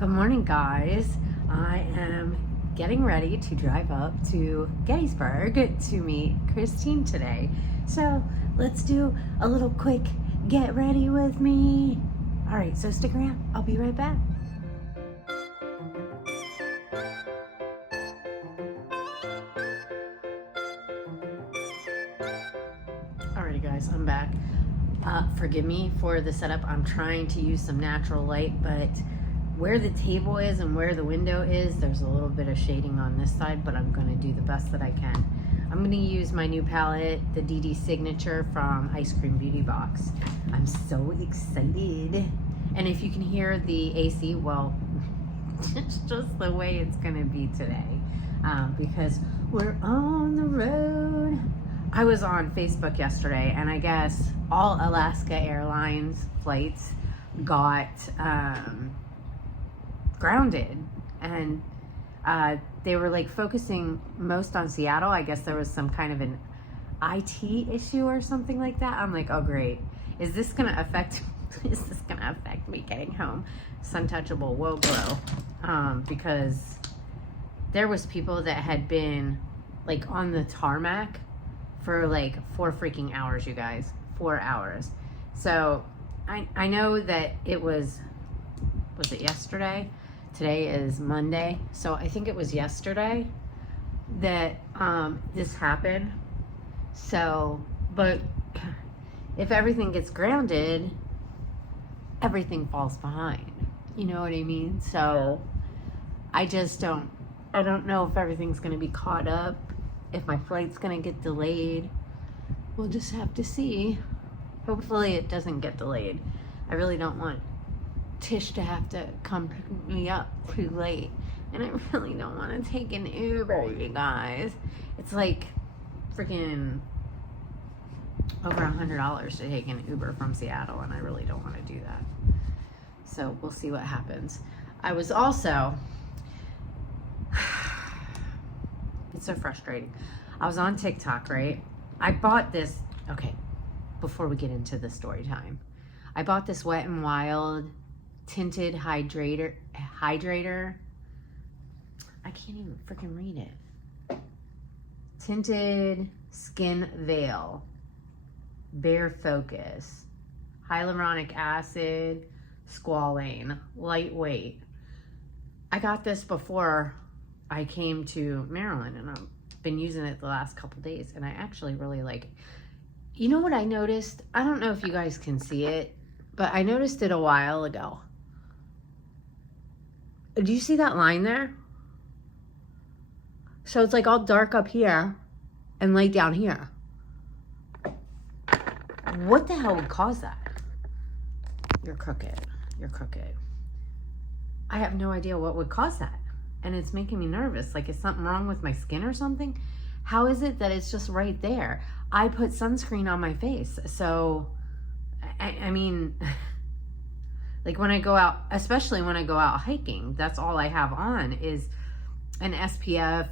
Good morning, guys. I am getting ready to drive up to Gettysburg to meet Christine today. So let's do a little quick get ready with me. All right, so stick around. I'll be right back. Alrighty, guys, I'm back. Forgive me for the setup. I'm trying to use some natural light, but where the table is and where the window is, there's a little bit of shading on this side, but I'm going to do the best that I can. I'm going to use my new palette, the Dedesignature from Eyescream Beauty box. I'm so excited. And if you can hear the AC, well, it's just the way it's going to be today, because we're on the road. I was on Facebook yesterday, and I guess all Alaska Airlines flights got grounded, and they were like focusing most on Seattle. I guess there was some kind of an IT issue or something like that. I'm like, oh great, is this gonna affect me getting home? Suntouchable, whoa glow, because there was people that had been like on the tarmac for like 4 freaking hours, you guys. 4 hours. So I know that it was it yesterday? Today is Monday, so I think it was yesterday that this happened. So, but if everything gets grounded, everything falls behind. You know what I mean? So I don't know if everything's gonna be caught up, if my flight's gonna get delayed. We'll just have to see. Hopefully it doesn't get delayed. I really don't want Tish to have to come pick me up too late, and I really don't want to take an Uber, you guys. It's like freaking over $100 to take an Uber from Seattle, and I really don't want to do that. So we'll see what happens. I was also it's so frustrating. I was on TikTok, right? I bought this, okay, before we get into the story time, I bought this Wet n Wild tinted hydrator. I can't even freaking read it. Tinted skin veil, bare focus, hyaluronic acid, squalane, lightweight. I got this before I came to Maryland, and I've been using it the last couple days, and I actually really like it. You know what I noticed? I don't know if you guys can see it, but I noticed it a while ago. Do you see that line there? So it's like all dark up here and light down here. What the hell would cause that? You're crooked. You're crooked. I have no idea what would cause that. And it's making me nervous. Like, is something wrong with my skin or something? How is it that it's just right there? I put sunscreen on my face. So, I mean, like when I go out, especially when I go out hiking, that's all I have on is an SPF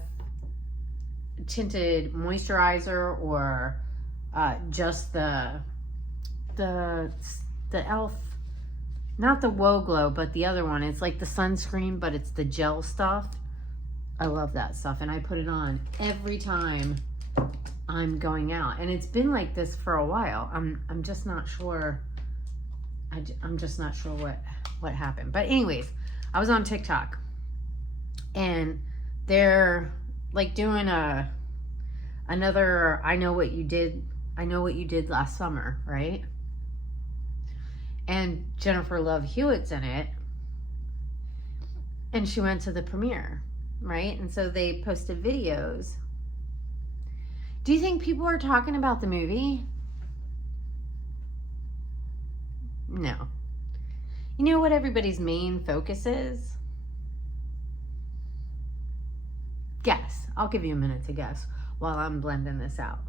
tinted moisturizer, or just the e.l.f., not the Whoa Glow, but the other one. It's like the sunscreen, but it's the gel stuff. I love that stuff, and I put it on every time I'm going out, and it's been like this for a while. I'm just not sure. I'm just not sure what happened. But anyways, I was on TikTok, and they're like doing another I know what you did last summer, right? And Jennifer Love Hewitt's in it, and she went to the premiere, right? And so they posted videos. Do you think people are talking about the movie? No. You know what everybody's main focus is? Guess. I'll give you a minute to guess while I'm blending this out.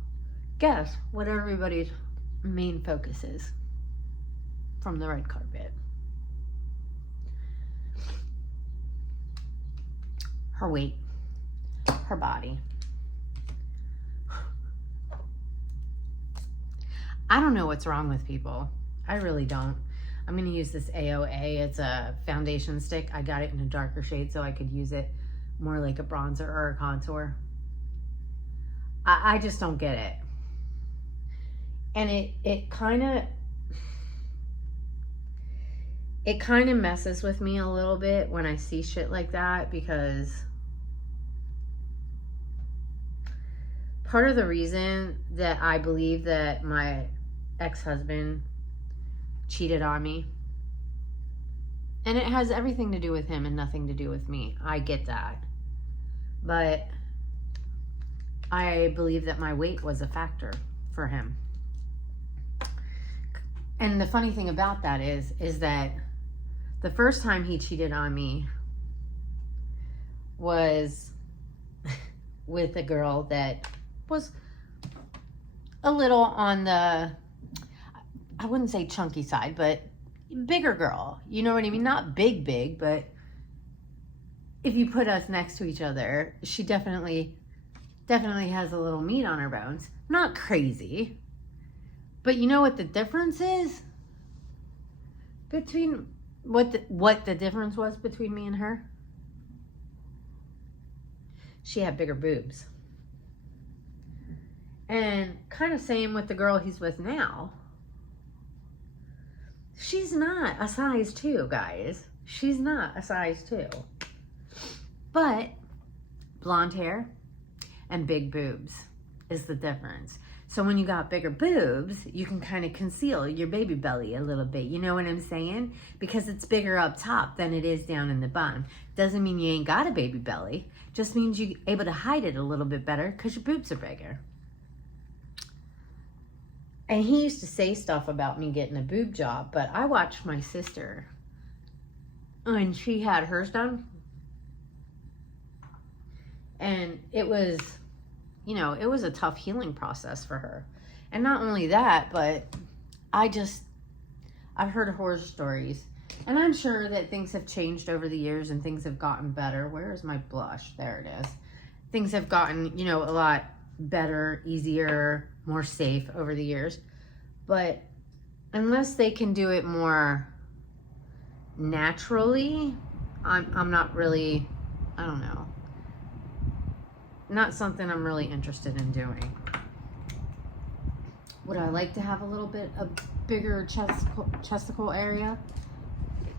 Guess what everybody's main focus is from the red carpet. Her weight, her body. I don't know what's wrong with people. I really don't. I'm going to use this AOA. It's a foundation stick. I got it in a darker shade so I could use it more like a bronzer or a contour. I just don't get it. And it kind of messes with me a little bit when I see shit like that, because part of the reason that I believe that my ex-husband cheated on me, and it has everything to do with him and nothing to do with me. I get that. But I believe that my weight was a factor for him. And the funny thing about that is that the first time he cheated on me was with a girl that was a little on the, I wouldn't say chunky side, but bigger girl. You know what I mean? Not big, but if you put us next to each other, she definitely has a little meat on her bones. Not crazy. But you know what the difference is? Between what the difference was between me and her? She had bigger boobs. And kind of same with the girl he's with now. She's not a size 2, guys. She's not a size 2. But blonde hair and big boobs is the difference. So when you got bigger boobs, you can kind of conceal your baby belly a little bit. You know what I'm saying? Because it's bigger up top than it is down in the bottom. Doesn't mean you ain't got a baby belly. Just means you're able to hide it a little bit better because your boobs are bigger. And he used to say stuff about me getting a boob job, but I watched my sister when she had hers done. And it was, you know, it was a tough healing process for her. And not only that, but I've heard horror stories. And I'm sure that things have changed over the years and things have gotten better. Where is my blush? There it is. Things have gotten, you know, a lot better, easier, more safe over the years. But unless they can do it more naturally, I'm not really, I don't know. Not something I'm really interested in doing. Would I like to have a little bit of bigger chesticle area?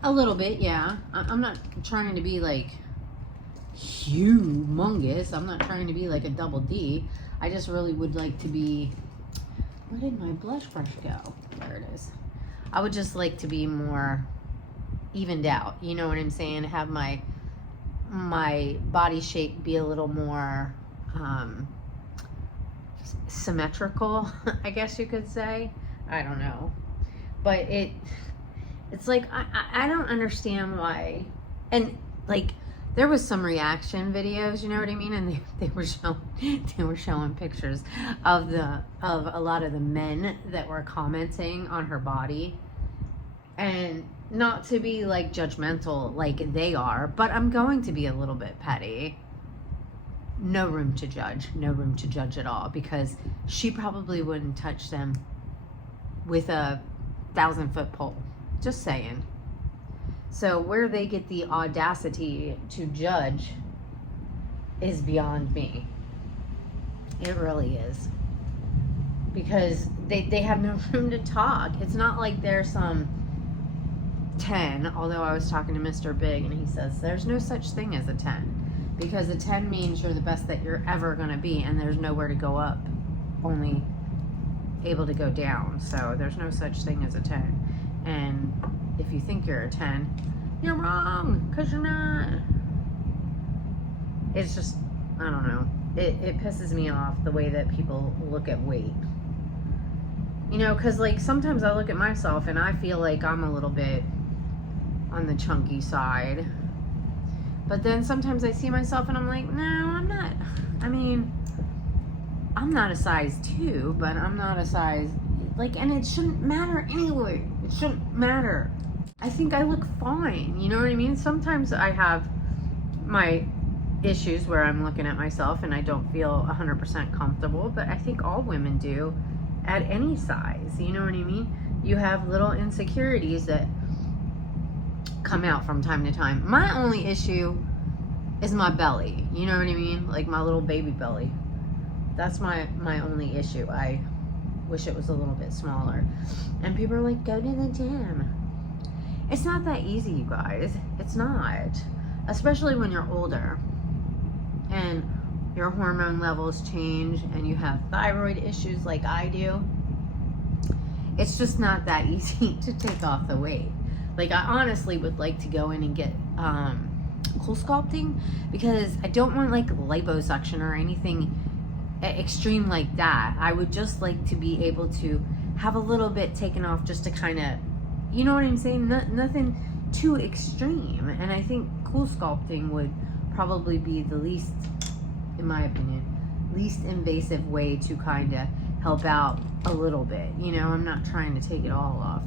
A little bit, yeah. I'm not trying to be like humongous. I'm not trying to be like a double D. I just really would like to be, where did my blush brush go? There it is. I would just like to be more evened out. You know what I'm saying? Have my body shape be a little more symmetrical, I guess you could say. I don't know. But it's like, I don't understand why. And like, there was some reaction videos, you know what I mean? And they were showing pictures of a lot of the men that were commenting on her body. And not to be like judgmental like they are, but I'm going to be a little bit petty. No room to judge at all, because she probably wouldn't touch them with a 1,000-foot pole. Just saying. So where they get the audacity to judge is beyond me. It really is. Because they have no room to talk. It's not like they're some 10, although I was talking to Mr. Big and he says there's no such thing as a 10. Because a 10 means you're the best that you're ever going to be, and there's nowhere to go up, only able to go down. So there's no such thing as a 10. And if you think you're a 10, you're wrong, because you're not. It's just, I don't know. It pisses me off the way that people look at weight. You know, because like sometimes I look at myself and I feel like I'm a little bit on the chunky side. But then sometimes I see myself and I'm like, no, I'm not. I mean, I'm not a size 2, but I'm not a size, like, and it shouldn't matter anyway. It shouldn't matter. I think I look fine. You know what I mean? Sometimes I have my issues where I'm looking at myself and I don't feel 100% comfortable, but I think all women do at any size. You know what I mean? You have little insecurities that come out from time to time. My only issue is my belly. You know what I mean? Like my little baby belly. That's my only issue. I wish it was a little bit smaller. And people are like, go to the gym. It's not that easy, you guys. It's not. Especially when you're older and your hormone levels change and you have thyroid issues like I do. It's just not that easy to take off the weight. Like, I honestly would like to go in and get cool sculpting, because I don't want like liposuction or anything extreme like that. I would just like to be able to have a little bit taken off, just to kind of, you know what I'm saying? Nothing too extreme. And I think cool sculpting would probably be the least, in my opinion, least invasive way to kind of help out a little bit. You know, I'm not trying to take it all off,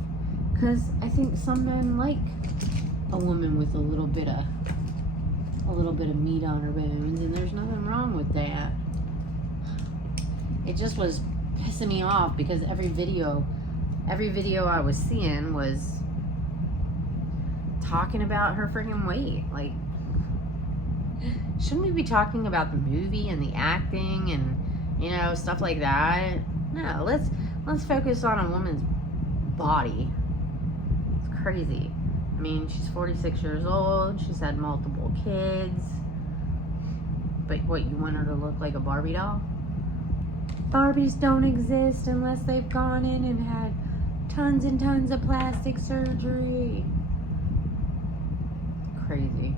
because I think some men like a woman with a little bit of meat on her bones, and there's nothing wrong with that. It just was pissing me off, because every video I was seeing was talking about her freaking weight. Like, shouldn't we be talking about the movie and the acting and, you know, stuff like that? No, let's focus on a woman's body. It's crazy. I mean, she's 46 years old. She's had multiple kids. But what, you want her to look like a Barbie doll? Barbies don't exist unless they've gone in and had tons and tons of plastic surgery. Crazy.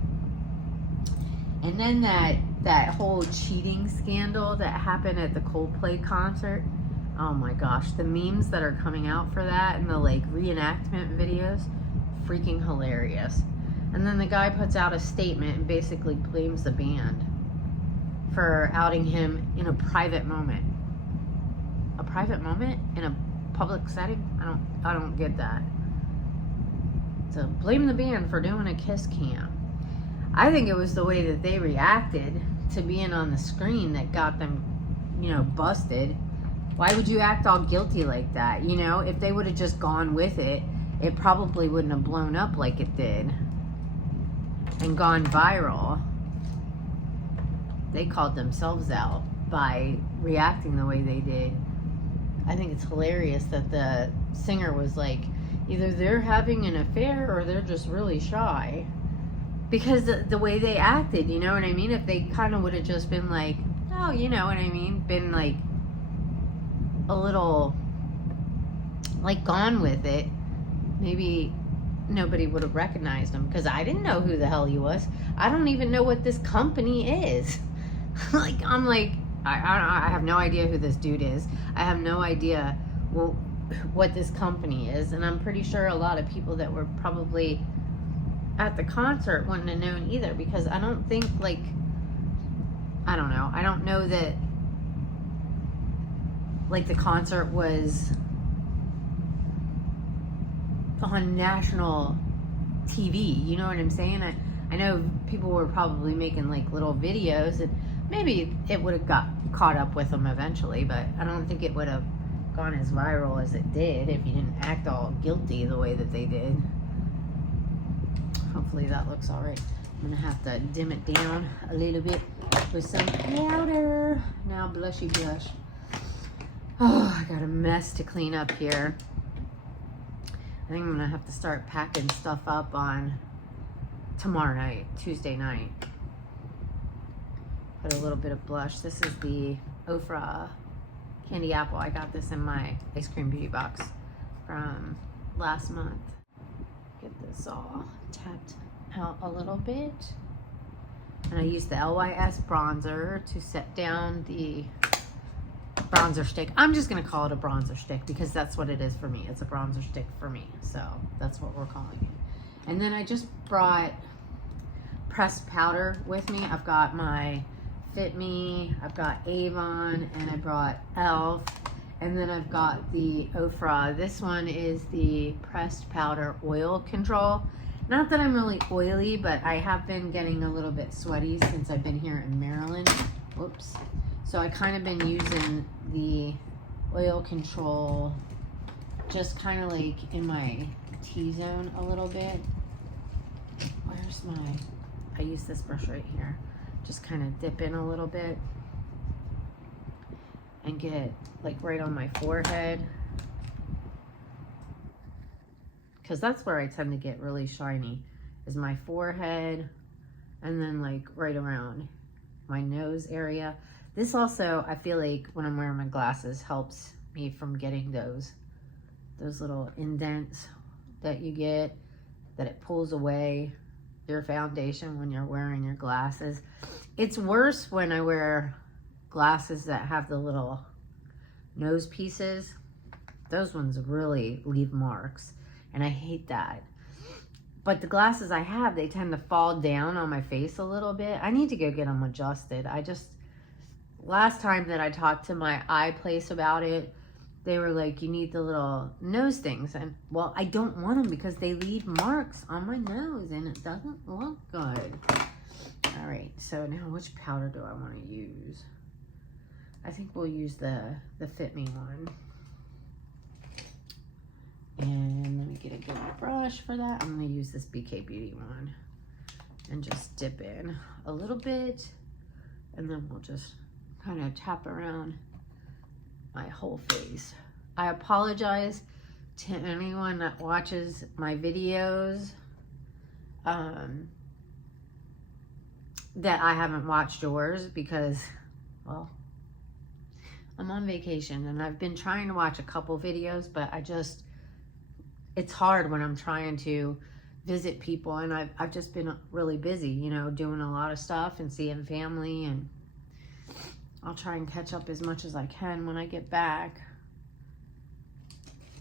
And then that whole cheating scandal that happened at the Coldplay concert. Oh my gosh, the memes that are coming out for that and the like reenactment videos, freaking hilarious. And then the guy puts out a statement and basically blames the band for outing him in a private moment. A private moment in a public setting? I don't get that. So blame the band for doing a kiss cam. I think it was the way that they reacted to being on the screen that got them, you know, busted. Why would you act all guilty like that? You know, if they would have just gone with it, it probably wouldn't have blown up like it did and gone viral. They called themselves out by reacting the way they did. I think it's hilarious that the singer was like, either they're having an affair or they're just really shy. Because the way they acted, you know what I mean? If they kind of would have just been like, oh, you know what I mean? Been like a little, like, gone with it, maybe nobody would have recognized him. Because I didn't know who the hell he was. I don't even know what this company is. Like, I'm like, I have no idea who this dude is. I have no idea, well, what this company is. And I'm pretty sure a lot of people that were probably at the concert wouldn't have known either, because I don't think, like, I don't know. I don't know that, like, the concert was on national TV. You know what I'm saying? I know people were probably making, like, little videos, and maybe it would have got caught up with them eventually, but I don't think it would have gone as viral as it did if you didn't act all guilty the way that they did. Hopefully that looks all right. I'm gonna have to dim it down a little bit with some powder. Now blushy blush. Oh, I got a mess to clean up here. I think I'm gonna have to start packing stuff up on tomorrow night, Tuesday night. Put a little bit of blush. This is the Ofra Candy Apple. I got this in my Eyescream Beauty box from last month. Get this all tapped out a little bit. And I used the LYS bronzer to set down the bronzer stick. I'm just gonna call it a bronzer stick because that's what it is for me. It's a bronzer stick for me. So that's what we're calling it. And then I just brought pressed powder with me. I've got my Fit Me, I've got Avon, and I brought e.l.f. And then I've got the Ofra. This one is the pressed powder oil control. Not that I'm really oily, but I have been getting a little bit sweaty since I've been here in Maryland. Whoops. So I kind of been using the oil control just kind of like in my T-zone a little bit. where's my, I use this brush right here. Just kind of dip in a little bit and get like right on my forehead, because that's where I tend to get really shiny, is my forehead, and then like right around my nose area. This also, I feel like when I'm wearing my glasses, helps me from getting those little indents that you get, that it pulls away your foundation when you're wearing your glasses. It's worse when I wear glasses that have the little nose pieces. Those ones really leave marks, and I hate that. But the glasses I have, they tend to fall down on my face a little bit. I need to go get them adjusted. Last time that I talked to my eye place about it, they were like, you need the little nose things. And well, I don't want them because they leave marks on my nose and it doesn't look good. All right, so now which powder do I want to use? I think we'll use the Fit Me one. And let me get a good brush for that. I'm going to use this BK Beauty one and just dip in a little bit, and then we'll just kind of tap around my whole face. I apologize to anyone that watches my videos that I haven't watched yours, because, well, I'm on vacation and I've been trying to watch a couple videos, but it's hard when I'm trying to visit people, and I've just been really busy, you know, doing a lot of stuff and seeing family, and I'll try and catch up as much as I can when I get back.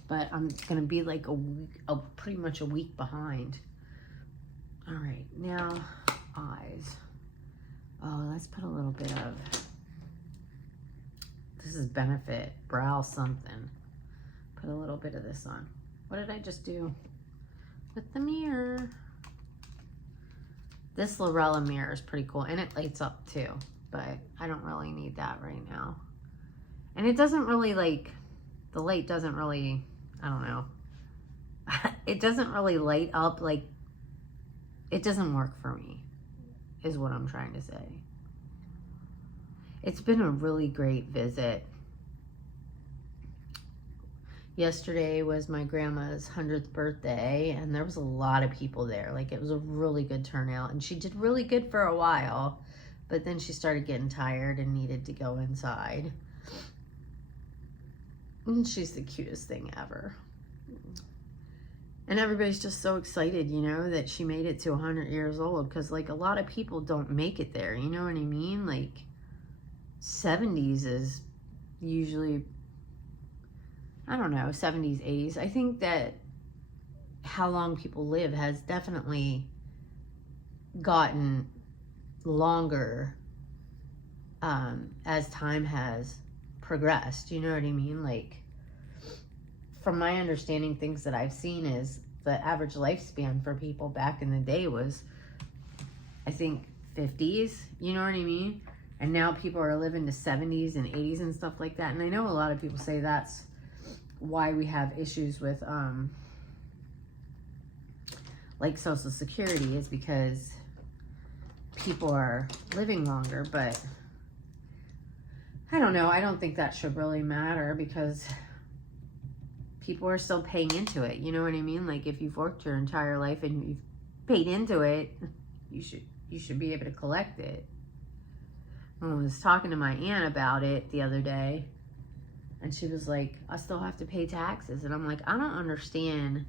But I'm gonna be like pretty much a week behind. All right, now eyes. Oh, let's put a little bit of, this is Benefit Brow something. Put a little bit of this on. What did I just do with the mirror? This Lorella mirror is pretty cool, and it lights up too, but I don't really need that right now. And it doesn't really, like, the light doesn't really, I don't know. It doesn't really light up, like, it doesn't work for me, is what I'm trying to say. It's been a really great visit. Yesterday was my grandma's 100th birthday, and there was a lot of people there. Like, it was a really good turnout, and she did really good for a while, but then she started getting tired and needed to go inside. And she's the cutest thing ever. And everybody's just so excited, you know, that she made it to 100 years old, because, like, a lot of people don't make it there, you know what I mean? Like, 70s is usually, I don't know, 70s, 80s. I think that how long people live has definitely gotten longer as time has progressed. You know what I mean? Like, from my understanding, things that I've seen is the average lifespan for people back in the day was, I think, 50s. You know what I mean? And now people are living to 70s and 80s and stuff like that. And I know a lot of people say that's why we have issues with like Social Security, is because people are living longer. But I don't know, I don't think that should really matter, because people are still paying into it, you know what I mean? Like, if you've worked your entire life and you've paid into it, you should be able to collect it. I was talking to my aunt about it the other day, and she was like, I still have to pay taxes. And I'm like, I don't understand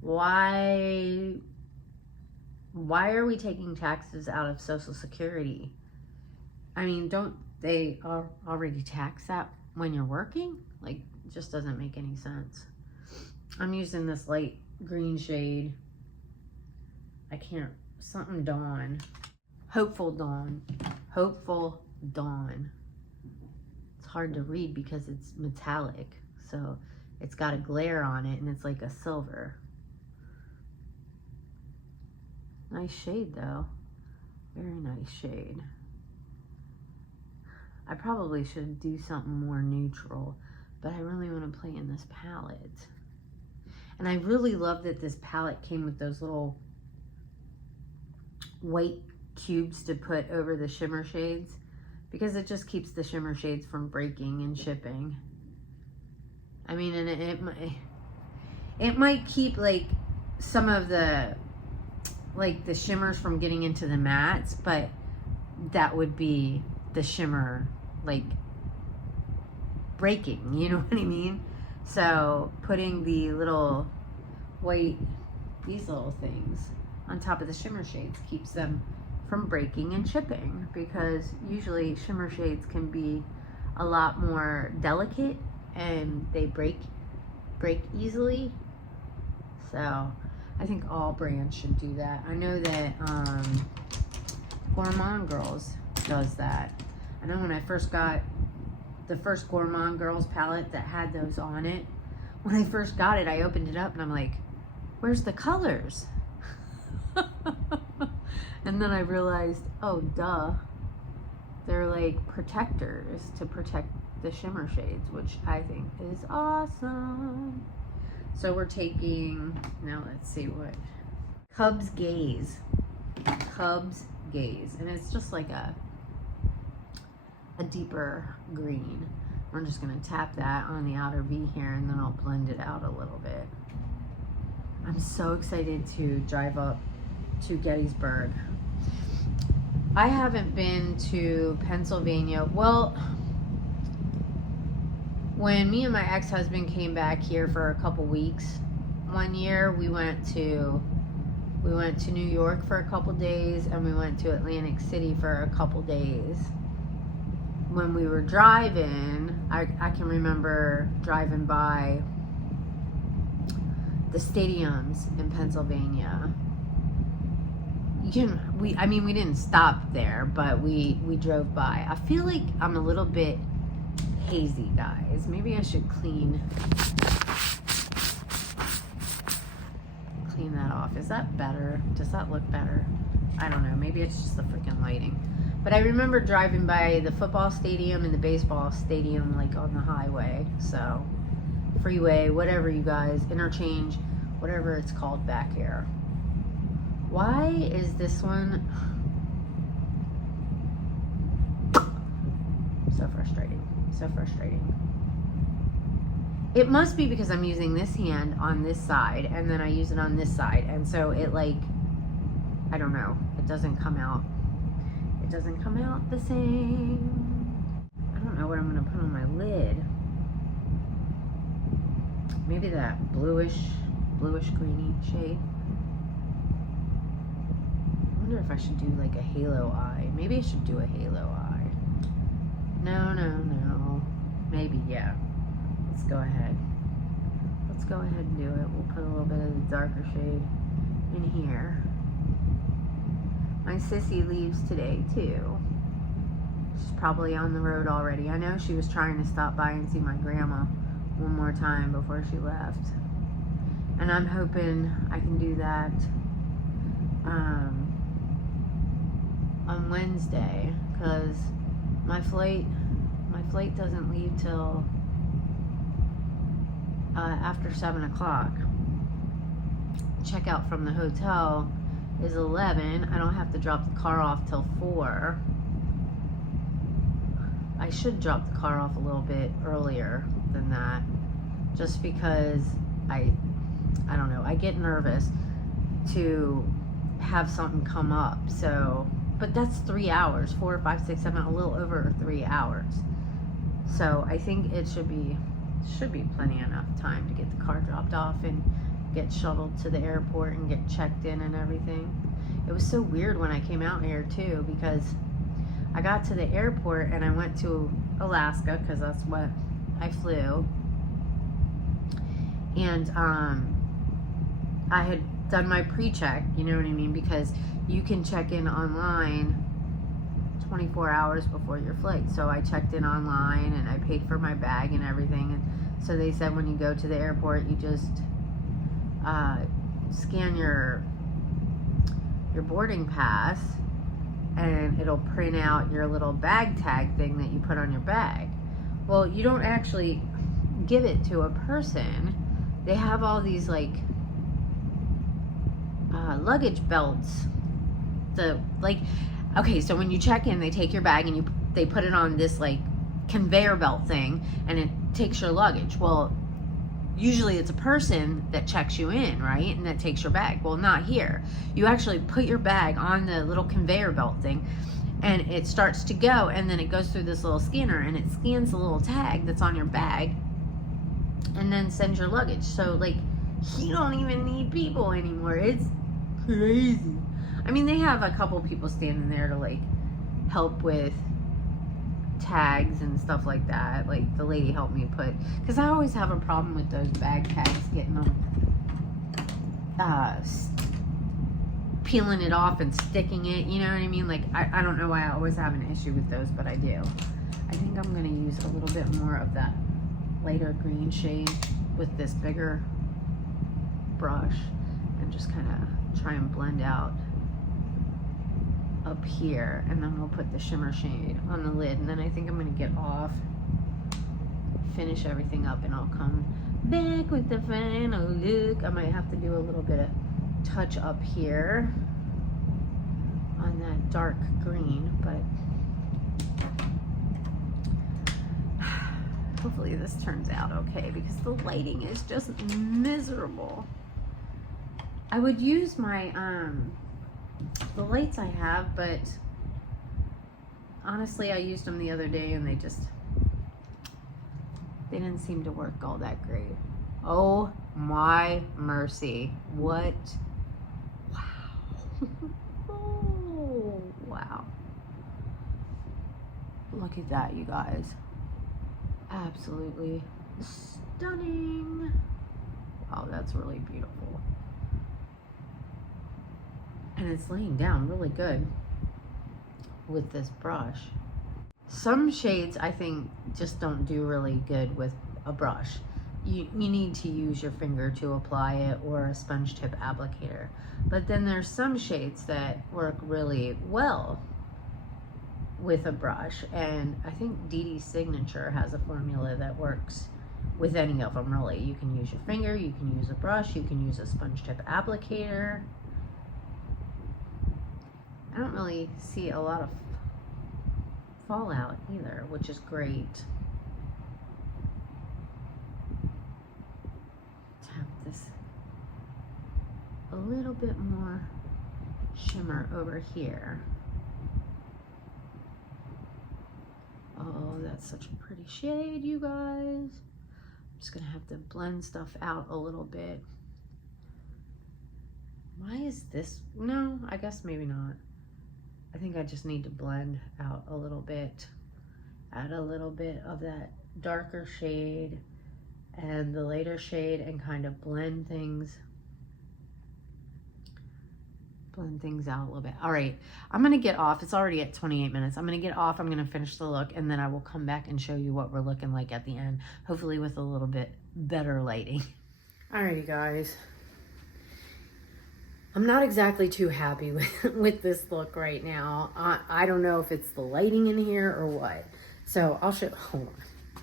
why are we taking taxes out of Social Security? I mean, don't they already tax that when you're working? Like, it just doesn't make any sense. I'm using this light green shade. I can't, something Dawn. Hopeful Dawn. Hopeful Dawn. It's hard to read because it's metallic, so it's got a glare on it, and it's like a silver. Nice shade though. Very nice shade. I probably should do something more neutral, but I really want to play in this palette. And I really love that this palette came with those little white cubes to put over the shimmer shades, because it just keeps the shimmer shades from breaking and shipping. I mean, and it might keep like some of the shimmers from getting into the mattes, but that would be the shimmer like breaking, you know what I mean? So putting the little white, these little things on top of the shimmer shades keeps them from breaking and chipping, because usually shimmer shades can be a lot more delicate and they break easily. So I think all brands should do that. I know that Gourmande Girls does that. I know when I first got the first Gourmande Girls palette that had those on it, when I first got it, I opened it up and I'm like, where's the colors? And then I realized, oh duh, they're like protectors to protect the shimmer shades, which I think is awesome. So we're taking, now let's see what, Cub's Gaze, and it's just like a deeper green. We're just gonna tap that on the outer V here, and then I'll blend it out a little bit. I'm so excited to drive up to Gettysburg. I haven't been to Pennsylvania. Well, when me and my ex-husband came back here for a couple weeks, one year we went to New York for a couple days, and we went to Atlantic City for a couple days. When we were driving, I can remember driving by the stadiums in Pennsylvania. I mean, we didn't stop there, but we drove by. I feel like I'm a little bit hazy, guys. Maybe I should clean that off. Is that better? Does that look better? I don't know. Maybe it's just the freaking lighting. But I remember driving by the football stadium and the baseball stadium, like on the highway. So, freeway, whatever you guys, interchange, whatever it's called back here. Why is this one so frustrating? So frustrating. It must be because I'm using this hand on this side, and then I use it on this side, and so it, like, I don't know, it doesn't come out. It doesn't come out the same. I don't know what I'm gonna put on my lid. Maybe that bluish greeny shade. I wonder if I should do like a halo eye. Maybe I should do a halo eye. No. Maybe, yeah. Let's go ahead. Let's go ahead and do it. We'll put a little bit of the darker shade in here. My sissy leaves today too. She's probably on the road already. I know she was trying to stop by and see my grandma one more time before she left. And I'm hoping I can do that on Wednesday, because my flight doesn't leave till after 7 o'clock. Checkout from the hotel is 11. I don't have to drop the car off till 4. I should drop the car off a little bit earlier than that, just because I don't know, I get nervous to have something come up. So, but that's 3 hours, 4, 5, 6, 7, a little over 3 hours. So I think it should be plenty enough time to get the car dropped off and get shuttled to the airport and get checked in and everything. It was so weird when I came out here too, because I got to the airport and I went to Alaska, because that's what I flew. And I had done my pre-check, you know what I mean, because you can check in online 24 hours before your flight. So I checked in online and I paid for my bag and everything. And so they said when you go to the airport, you just scan your boarding pass, and it'll print out your little bag tag thing that you put on your bag. Well, you don't actually give it to a person. They have all these like luggage belts okay, so when you check in, they take your bag and they put it on this like conveyor belt thing, and it takes your luggage. Well, usually it's a person that checks you in, right? And that takes your bag. Well, not here. You actually put your bag on the little conveyor belt thing, and it starts to go, and then it goes through this little scanner, and it scans the little tag that's on your bag, and then sends your luggage. So like, you don't even need people anymore. It's crazy. I mean, they have a couple people standing there to like help with tags and stuff like that. Like the lady helped me put, because I always have a problem with those bag tags, getting them peeling it off and sticking it, you know what I mean? Like I don't know why I always have an issue with those, but I do. I think I'm gonna use a little bit more of that lighter green shade with this bigger brush and just kind of try and blend out up here, and then we'll put the shimmer shade on the lid, and then I think I'm gonna get off, finish everything up, and I'll come back with the final look. I might have to do a little bit of touch up here on that dark green, but hopefully this turns out okay, because the lighting is just miserable. I would use my the lights I have, but honestly I used them the other day and they didn't seem to work all that great. Oh my mercy. What? Wow. Oh, wow. Look at that, you guys. Absolutely stunning. Wow, that's really beautiful. And it's laying down really good with this brush. Some shades I think just don't do really good with a brush. You need to use your finger to apply it, or a sponge tip applicator. But then there's some shades that work really well with a brush, and I think Dedesignature has a formula that works with any of them really. You can use your finger, you can use a brush, you can use a sponge tip applicator. I don't really see a lot of fallout either, which is great. Tap this a little bit more shimmer over here. Oh, that's such a pretty shade, you guys. I'm just gonna have to blend stuff out a little bit. Why is this? No, I guess maybe not. I think I just need to blend out a little bit, add a little bit of that darker shade and the lighter shade, and kind of blend things out a little bit. All right, I'm gonna get off. It's already at 28 minutes. I'm gonna get off, I'm gonna finish the look, and then I will come back and show you what we're looking like at the end, hopefully with a little bit better lighting. All right, guys. I'm not exactly too happy with this look right now. I don't know if it's the lighting in here or what. So I'll show, hold on.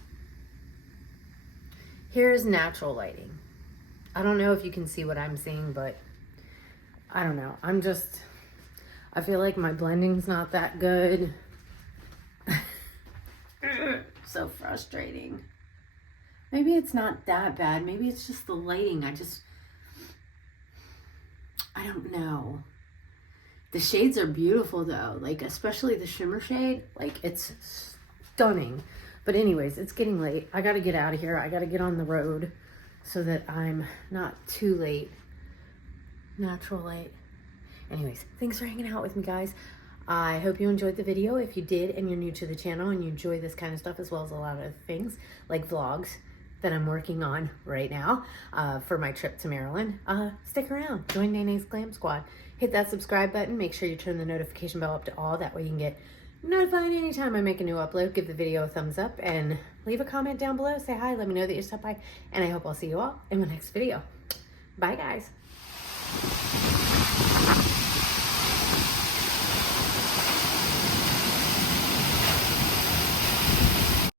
Here's natural lighting. I don't know if you can see what I'm seeing, but I don't know. I feel like my blending's not that good. So frustrating. Maybe it's not that bad. Maybe it's just the lighting. I don't know. The shades are beautiful though, like especially the shimmer shade, like it's stunning. But anyways, it's getting late. I gotta get out of here. I gotta get on the road so that I'm not too late. Natural light. Anyways, thanks for hanging out with me, guys. I hope you enjoyed the video. If you did and you're new to the channel and you enjoy this kind of stuff, as well as a lot of other things like vlogs that I'm working on right now for my trip to Maryland, stick around. Join Nene's Glam Squad. Hit that subscribe button. Make sure you turn the notification bell up to all. That way you can get notified anytime I make a new upload. Give the video a thumbs up and leave a comment down below. Say hi. Let me know that you stopped by. And I hope I'll see you all in my next video. Bye, guys.